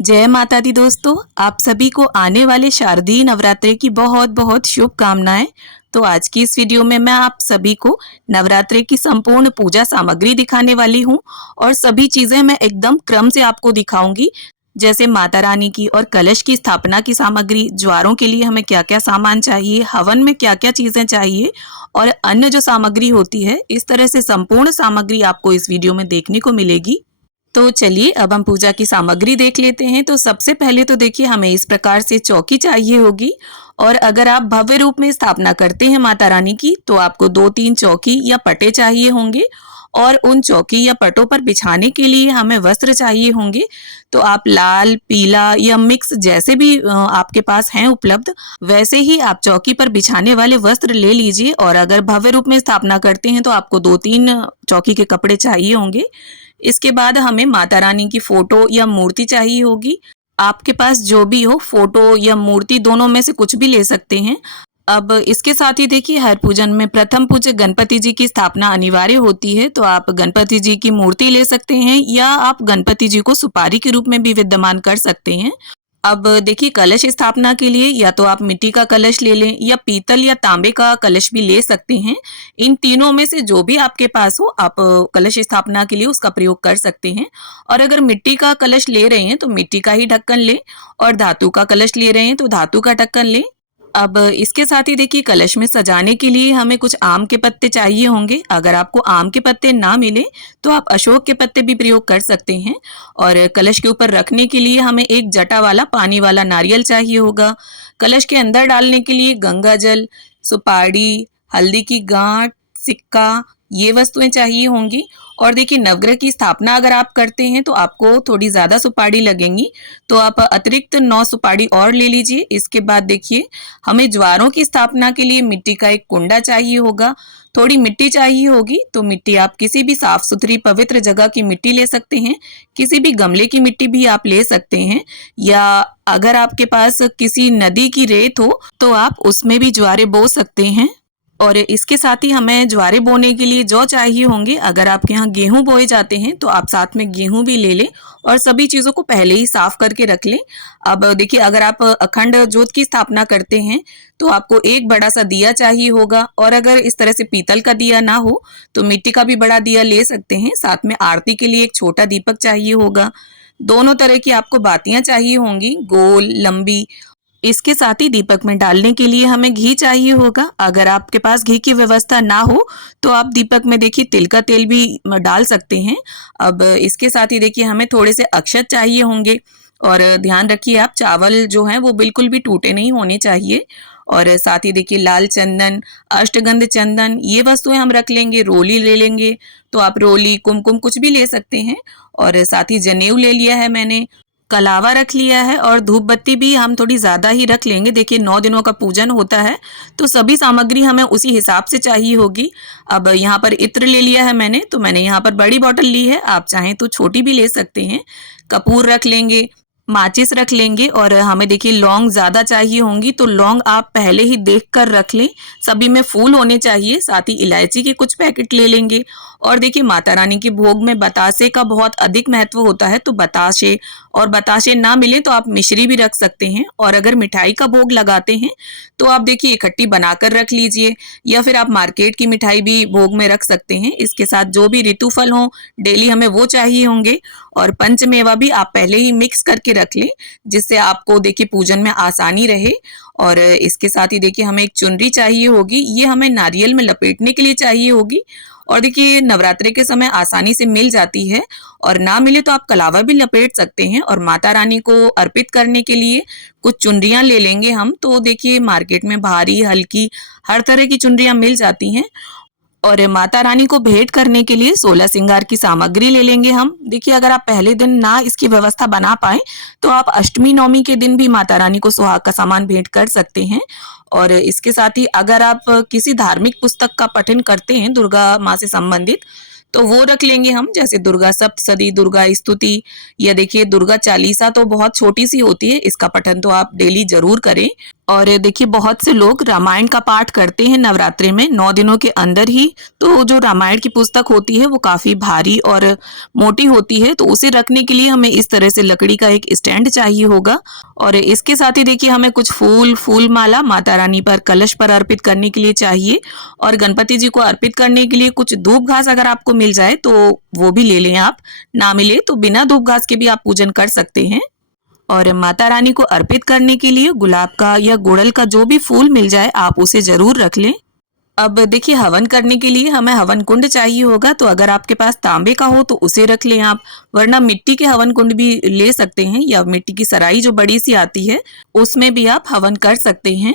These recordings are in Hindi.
जय माता दी दोस्तों, आप सभी को आने वाले शारदीय नवरात्रे की बहुत बहुत शुभकामनाएं। तो आज की इस वीडियो में मैं आप सभी को नवरात्रे की संपूर्ण पूजा सामग्री दिखाने वाली हूं और सभी चीजें मैं एकदम क्रम से आपको दिखाऊंगी। जैसे माता रानी की और कलश की स्थापना की सामग्री, ज्वारों के लिए हमें क्या क्या सामान चाहिए, हवन में क्या क्या चीजें चाहिए और अन्य जो सामग्री होती है, इस तरह से संपूर्ण सामग्री आपको इस वीडियो में देखने को मिलेगी। तो चलिए अब हम पूजा की सामग्री देख लेते हैं। तो सबसे पहले तो देखिए हमें इस प्रकार से चौकी चाहिए होगी और अगर आप भव्य रूप में स्थापना करते हैं माता रानी की तो आपको 2-3 चौकी या पटे चाहिए होंगे और उन चौकी या पटों पर बिछाने के लिए हमें वस्त्र चाहिए होंगे। तो आप लाल, पीला या मिक्स जैसे भी आपके पास हैं उपलब्ध, वैसे ही आप चौकी पर बिछाने वाले वस्त्र ले लीजिए। और अगर भव्य रूप में स्थापना करते हैं तो आपको 2-3 चौकी के कपड़े चाहिए होंगे। इसके बाद हमें माता रानी की फोटो या मूर्ति चाहिए होगी। आपके पास जो भी हो, फोटो या मूर्ति दोनों में से कुछ भी ले सकते हैं। अब इसके साथ ही देखिए हर पूजन में प्रथम पूज्य गणपति जी की स्थापना अनिवार्य होती है। तो आप गणपति जी की मूर्ति ले सकते हैं या आप गणपति जी को सुपारी के रूप में भी विद्यमान कर सकते हैं। अब देखिए कलश स्थापना के लिए या तो आप मिट्टी का कलश ले लें या पीतल या तांबे का कलश भी ले सकते हैं। इन तीनों में से जो भी आपके पास हो आप कलश स्थापना के लिए उसका प्रयोग कर सकते हैं। और अगर मिट्टी का कलश ले रहे हैं तो मिट्टी का ही ढक्कन लें और धातु का कलश ले रहे हैं तो धातु का ढक्कन लें। अब इसके साथ ही देखिए कलश में सजाने के लिए हमें कुछ आम के पत्ते चाहिए होंगे। अगर आपको आम के पत्ते ना मिले तो आप अशोक के पत्ते भी प्रयोग कर सकते हैं। और कलश के ऊपर रखने के लिए हमें एक जटा वाला पानी वाला नारियल चाहिए होगा। कलश के अंदर डालने के लिए गंगा जल, सुपारी, हल्दी की गांठ, सिक्का, ये वस्तुएं चाहिए होंगी। और देखिए नवग्रह की स्थापना अगर आप करते हैं तो आपको थोड़ी ज्यादा सुपारी लगेंगी, तो आप अतिरिक्त 9 सुपारी और ले लीजिए। इसके बाद देखिए हमें ज्वारों की स्थापना के लिए मिट्टी का एक कुंडा चाहिए होगा। थोड़ी मिट्टी चाहिए होगी, तो मिट्टी आप किसी भी साफ सुथरी पवित्र जगह की मिट्टी ले सकते हैं। किसी भी गमले की मिट्टी भी आप ले सकते हैं, या अगर आपके पास किसी नदी की रेत हो तो आप उसमें भी ज्वारे बो सकते हैं। और इसके साथ ही हमें ज्वारे बोने के लिए जौ चाहिए होंगे। अगर आपके यहाँ गेहूं बोए जाते हैं तो आप साथ में गेहूं भी ले लें और सभी चीज़ों को पहले ही साफ करके रख लें। अब देखिए अगर आप अखंड ज्योत की स्थापना करते हैं तो आपको एक बड़ा सा दिया चाहिए होगा। और अगर इस तरह से पीतल का दिया ना हो तो मिट्टी का भी बड़ा दिया ले सकते हैं। साथ में आरती के लिए एक छोटा दीपक चाहिए होगा। दोनों तरह की आपको बातियां चाहिए होंगी, गोल, लंबी। इसके साथ ही दीपक में डालने के लिए हमें घी चाहिए होगा। अगर आपके पास घी की व्यवस्था ना हो तो आप दीपक में देखिए तिल का तेल भी डाल सकते हैं। अब इसके साथ ही देखिए हमें थोड़े से अक्षत चाहिए होंगे। और ध्यान रखिए आप चावल जो हैं वो बिल्कुल भी टूटे नहीं होने चाहिए। और साथ ही देखिए लाल चंदन, अष्टगंध चंदन, ये वस्तुएं हम रख लेंगे। रोली ले लेंगे, तो आप रोली, कुमकुम कुछ भी ले सकते हैं। और साथ ही जनेऊ ले लिया है मैंने, कलावा रख लिया है और धूप बत्ती भी हम थोड़ी ज़्यादा ही रख लेंगे। देखिए 9 दिनों का पूजन होता है तो सभी सामग्री हमें उसी हिसाब से चाहिए होगी। अब यहाँ पर इत्र ले लिया है मैंने, तो मैंने यहाँ पर बड़ी बॉटल ली है, आप चाहें तो छोटी भी ले सकते हैं। कपूर रख लेंगे, माचिस रख लेंगे और हमें देखिए लौंग ज़्यादा चाहिए होंगी, तो लौंग आप पहले ही देख कर रख लें, सभी में फूल होने चाहिए। साथ ही इलायची के कुछ पैकेट ले लेंगे। और देखिए माता रानी के भोग में बतासे का बहुत अधिक महत्व होता है, तो बतासे, और बतासे ना मिले तो आप मिश्री भी रख सकते हैं। और अगर मिठाई का भोग लगाते हैं तो आप देखिए इकट्ठी बनाकर रख लीजिए, या फिर आप मार्केट की मिठाई भी भोग में रख सकते हैं। इसके साथ जो भी ऋतु फल हो डेली हमें वो चाहिए होंगे। और पंचमेवा भी आप पहले ही मिक्स करके रख लें, जिससे आपको देखिए पूजन में आसानी रहे। और इसके साथ ही देखिए हमें एक चुनरी चाहिए होगी, ये हमें नारियल में लपेटने के लिए चाहिए होगी। और देखिए नवरात्रि के समय आसानी से मिल जाती है, और ना मिले तो आप कलावा भी लपेट सकते हैं। और माता रानी को अर्पित करने के लिए कुछ चुनरियां ले लेंगे हम, तो देखिए मार्केट में भारी, हल्की, हर तरह की चुनरियां मिल जाती हैं। और माता रानी को भेंट करने के लिए 16 श्रृंगार की सामग्री ले लेंगे हम। देखिए अगर आप पहले दिन ना इसकी व्यवस्था बना पाए तो आप अष्टमी नवमी के दिन भी माता रानी को सुहाग का सामान भेंट कर सकते हैं। और इसके साथ ही अगर आप किसी धार्मिक पुस्तक का पठन करते हैं दुर्गा माँ से संबंधित, तो वो रख लेंगे हम, जैसे दुर्गा सप्तशती, दुर्गा स्तुति, या देखिए दुर्गा चालीसा तो बहुत छोटी सी होती है, इसका पठन तो आप डेली जरूर करें। और देखिए बहुत से लोग रामायण का पाठ करते हैं नवरात्रि में 9 दिनों के अंदर ही। तो जो रामायण की पुस्तक होती है वो काफ़ी भारी और मोटी होती है, तो उसे रखने के लिए हमें इस तरह से लकड़ी का एक स्टैंड चाहिए होगा। और इसके साथ ही देखिए हमें कुछ फूल माला माता रानी पर कलश पर अर्पित करने के लिए चाहिए। और गणपति जी को अर्पित करने के लिए कुछ धूप घास अगर आपको मिल जाए तो वो भी ले लें आप, ना मिले तो बिना धूप घास के भी आप पूजन कर सकते हैं। और माता रानी को अर्पित करने के लिए गुलाब का या गुड़हल का जो भी फूल मिल जाए आप उसे जरूर रख लें। अब देखिए हवन करने के लिए हमें हवन कुंड चाहिए होगा, तो अगर आपके पास तांबे का हो तो उसे रख लें आप, वरना मिट्टी के हवन कुंड भी ले सकते हैं या मिट्टी की सराई जो बड़ी सी आती है उसमें भी आप हवन कर सकते हैं।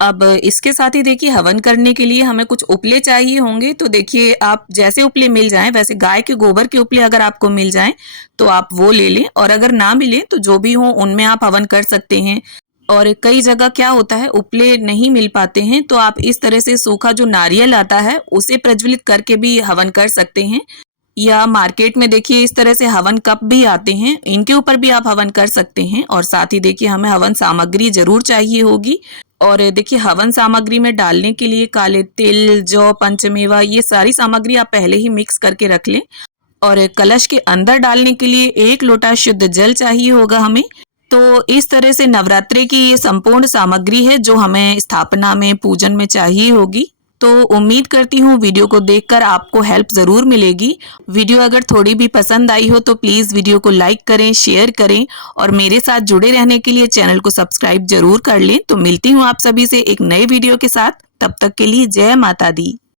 अब इसके साथ ही देखिए हवन करने के लिए हमें कुछ उपले चाहिए होंगे, तो देखिए आप जैसे उपले मिल जाएं, वैसे गाय के गोबर के उपले अगर आपको मिल जाएं तो आप वो ले लें, और अगर ना मिले तो जो भी हो उनमें आप हवन कर सकते हैं। और कई जगह क्या होता है उपले नहीं मिल पाते हैं, तो आप इस तरह से सूखा जो नारियल आता है उसे प्रज्वलित करके भी हवन कर सकते हैं, या मार्केट में देखिए इस तरह से हवन कप भी आते हैं, इनके ऊपर भी आप हवन कर सकते हैं। और साथ ही देखिए हमें हवन सामग्री जरूर चाहिए होगी, और देखिए हवन सामग्री में डालने के लिए काले तिल, जौ, पंचमेवा ये सारी सामग्री आप पहले ही मिक्स करके रख लें। और कलश के अंदर डालने के लिए 1 लोटा शुद्ध जल चाहिए होगा हमें। तो इस तरह से नवरात्रि की ये संपूर्ण सामग्री है जो हमें स्थापना में पूजन में चाहिए होगी। तो उम्मीद करती हूँ वीडियो को देखकर आपको हेल्प ज़रूर मिलेगी। वीडियो अगर थोड़ी भी पसंद आई हो तो प्लीज़ वीडियो को लाइक करें, शेयर करें, और मेरे साथ जुड़े रहने के लिए चैनल को सब्सक्राइब जरूर कर लें। तो मिलती हूँ आप सभी से एक नए वीडियो के साथ, तब तक के लिए जय माता दी।